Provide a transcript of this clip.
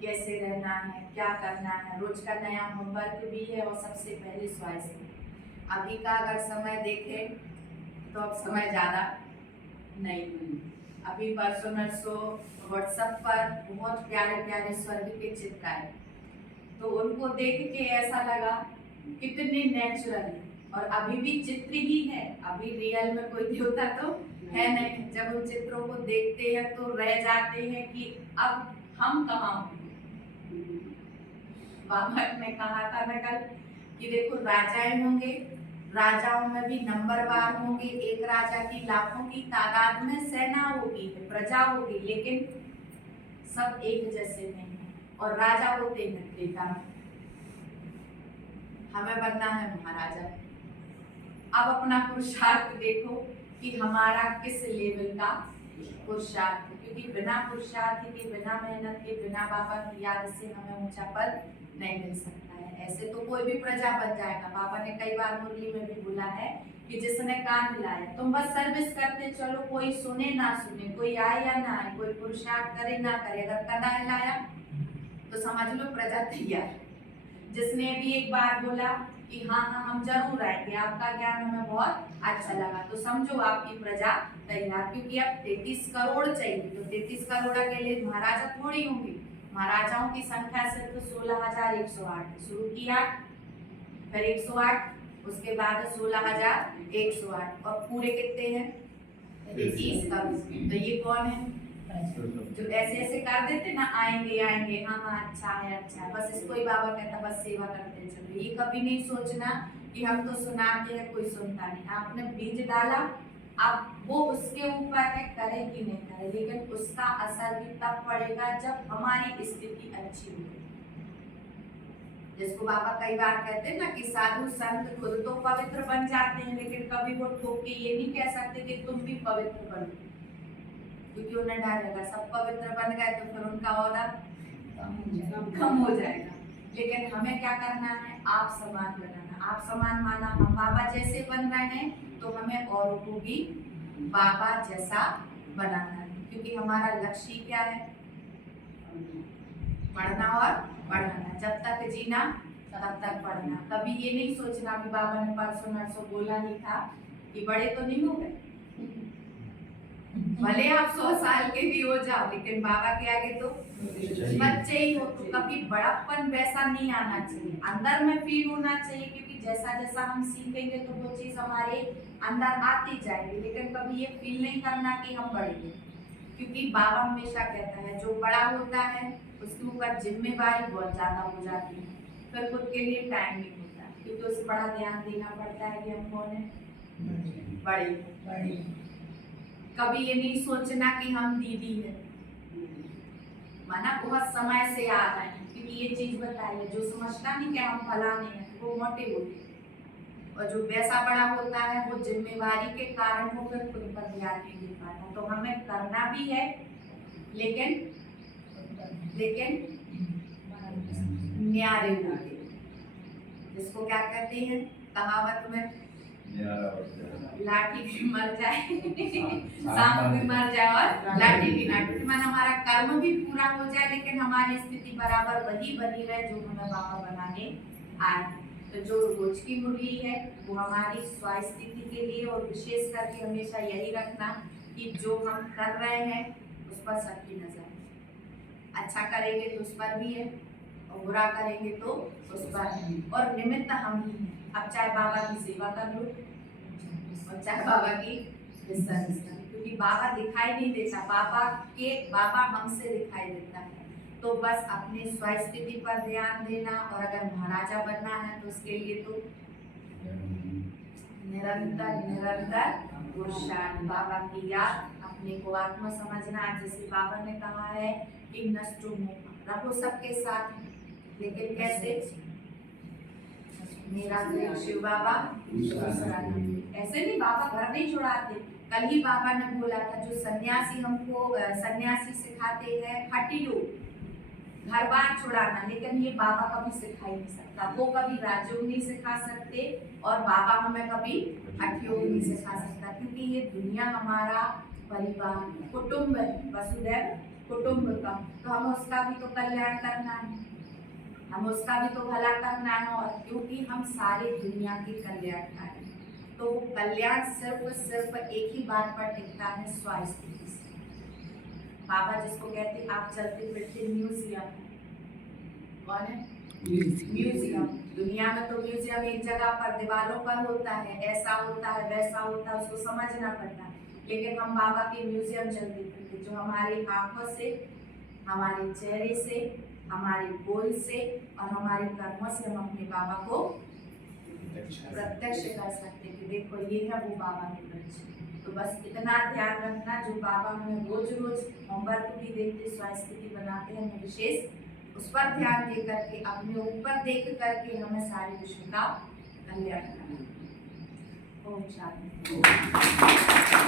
कैसे रहना है, क्या करना है, रोज का नया होमवर्क भी है और सबसे पहले स्वास्थ्य। अभी का अगर समय देखें तो अब समय ज़्यादा नहीं। अभी परसों नरसों व्हाट्सएप पर बहुत प्यारे प्यारे स्वर्ग के चित्र आए, तो उनको देख के ऐसा लगा कितने नेचुरल, और अभी भी चित्र ही है, अभी रियल में कोई देवता तो है नहीं। जब उन चित्रों को देखते हैं तो रह जाते हैं कि अब हम कहाँ हैं। बाबा ने कहा था ना कल कि देखो राजाएं होंगे, राजाओं में भी नंबरवार होंगे, एक राजा की लाखों की तादाद में सेना होगी, प्रजा होगी, लेकिन सब एक जैसे नहीं है। और राजा होते हैं त्रेता में, हमें बनना है महाराजा। अब अपना पुरुषार्थ देखो कि हमारा किस लेवल का पुरुषार्थ, क्योंकि बिना पुरुषार्थ के, बिना मेहनत के, बिना बाबा की याद से हमें ऊंचा पद नहीं मिल सकता है। ऐसे तो कोई भी प्रजा बन जाएगा। बाबा ने कई बार मुरली में भी बोला है कि जिसने कान हिलाए, तुम बस सर्विस करते चलो, कोई सुने ना सुने, कोई आए या ना आए, कोई पुरुषार्थ करे ना करे, अगर कदा हिलाया तो समझ लो प्रजा तैयार। जिसने भी एक बार बोला कि हाँ हाँ हम जरूर आएंगे, आपका ज्ञान हमें बहुत अच्छा लगा, तो समझो आपकी प्रजा तैयार। क्योंकि अब 33 करोड़ चाहिए, तो 33 करोड़ के लिए महाराजा थोड़ी होंगे। महाराजाओं की संख्या सिर्फ 16,108, शुरू किया फिर 108, उसके बाद 16,108, और पूरे कितने हैं 33 करोड़। तो ये कौन है जो ऐसे ऐसे कर देते ना, आएंगे आएंगे, हाँ हाँ अच्छा है अच्छा है, बस इसको ही बाबा कहता बस सेवा करते चलो। ये कभी नहीं सोचना कि हम तो सुनाते हैं कोई सुनता नहीं। आपने बीज डाला, अब वो उसके ऊपर है करे कि नहीं करे, लेकिन उसका असर भी तब पड़ेगा जब हमारी स्थिति अच्छी होगी। जिसको बाबा कई बार कहते हैं ना कि साधु संत खुद तो पवित्र बन जाते हैं, लेकिन कभी वो ठोक के ये नहीं कह सकते कि तुम भी पवित्र बनो, क्योंकि उन्हें डर रहेगा सब पवित्र बन गए तो फिर उनका औदा कम हो जाएगा। लेकिन हमें क्या करना है, आप समान बनाना। आप समान माना हम बाबा जैसे बन रहे हैं, तो हमें औरों को भी बाबा जैसा बनाना है। क्योंकि हमारा लक्ष्य क्या है, पढ़ना और पढ़ाना। जब तक जीना तब तक पढ़ना। कभी ये नहीं सोचना कि बाबा ने परसों नरसों बोला ही था कि बड़े तो नहीं हो गए, भले आप 100 साल के भी हो जाओ, लेकिन बाबा के आगे तो बच्चे ही हो। तो कभी बड़प्पन वैसा नहीं आना चाहिए, अंदर में फील होना चाहिए, क्योंकि जैसा जैसा हम सीखेंगे तो वो चीज हमारे अंदर आती जाएगी। लेकिन कभी ये फील नहीं करना कि हम बड़े हैं, क्योंकि बाबा हमेशा कहता है जो बड़ा होता है उसके ऊपर जिम्मेवारी बहुत ज्यादा हो जाती है, फिर खुद के लिए टाइम नहीं होता, क्योंकि उसे बड़ा ध्यान देना पड़ता है कि हम कौन है, बड़े। कभी ये नहीं सोचना कि हम दीदी है, माना बहुत समय से आ रहे हैं, क्योंकि ये चीज बताइए जो समझता नहीं कि हम फलाने हैं वो मोटे होते हैं, और जो वैसा बड़ा होता है वो जिम्मेवारी के कारण वो फिर खुद पर ध्यान नहीं दे पाता। तो हमें करना भी है, लेकिन न्यारे होते, जिसको क्या कहते हैं कहावत में, लाठी भी मर जाए सांप भी मर जाए और लाठी भी ना टूटे। माना हमारा कर्म भी पूरा हो जाए, लेकिन हमारी स्थिति बराबर वही बनी रहे जो हमें बाबा बनाने आए। तो जो रोज की मुरली है वो हमारी स्वास्थ्य के लिए, और विशेष करके हमेशा यही रखना कि जो हम कर रहे हैं उस पर सबकी नजर है। अच्छा करेंगे तो उस पर भी है, और बुरा करेंगे तो उस पर है, और निमित्त हम ही हैं। अब चाहे बाबा की सेवा कर लो और चाहे बाबा की सर्विस कर, क्योंकि बाबा दिखाई नहीं देता, बाबा हमसे दिखाई देता है। तो बस अपनी स्वस्थिति पर ध्यान देना, और अगर महाराजा बनना है तो उसके लिए तो निरंतर पुरुषार्थ, बाबा की याद, अपने को आत्मा समझना। जैसे बाबा ने कहा है कि नष्टो मोह रखो सबके साथ, लेकिन कैसे, मेरा शिव बाबा ऐसे नहीं, बाबा घर नहीं छुड़ाते। कल ही बाबा ने बोला था जो सन्यासी हमको सन्यासी सिखाते हैं हठी योग, घर बार छुड़ाना, लेकिन ये बाबा कभी सिखा ही नहीं सकता। वो कभी राजयोग नहीं सिखा सकते, और बाबा हमें कभी हठ योग नहीं सिखा सकता, क्योंकि ये दुनिया हमारा परिवार कुटुंब है, वसुधैव कुटुंब का, तो हमें उसका भी तो कल्याण करना है, हम उसका भी तो भला करना है। और क्योंकि हम सारे दुनिया के कल्याणकारी हैं, तो वो कल्याण सिर्फ एक ही बात पर टिकता है, स्वास्थ्य से। बाबा जिसको कहते हैं आप चलते फिरते म्यूजियम, कौन है? म्यूजियम। दुनिया में तो म्यूजियम एक जगह पर दीवारों पर होता है, ऐसा होता है वैसा होता है, उसको समझना पड़ता है। लेकिन हम बाबा के म्यूजियम चलते फिरते, जो हमारी आंखों से, हमारे चेहरे से, हमारे बोल से और हमारे कर्मों से हम अपने बाबा को प्रत्यक्ष कर सकते हैं कि देखो ये है वो बाबा के बच्चे। तो बस इतना ध्यान रखना, जो बाबा हमें रोज रोज होमवर्क भी देते, स्वास्थ्य बनाते हैं, हमें विशेष उस पर ध्यान दे करके, अपने ऊपर देख करके हमें सारे विश्व का कल्याण करना। ओम शांति।